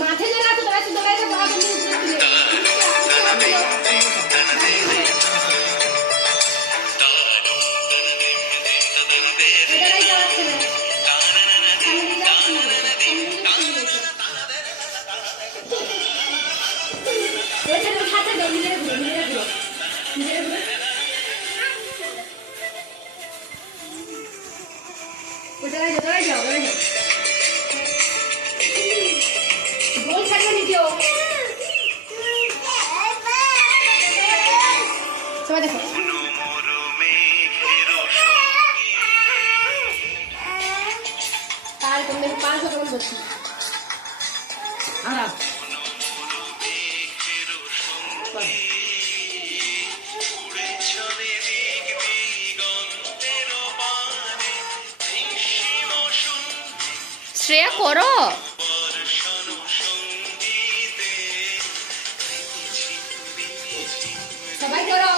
মাঠে যে রাখো দৌড়াইতে দৌড়াইতে বাবা তুমি সবাই দেখো তার তুমি 500 কেমন করছি আরাম শ্রেয়া করো সবাই করো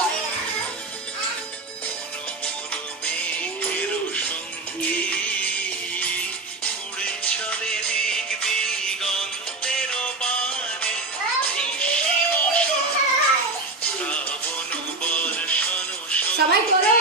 সবাই করো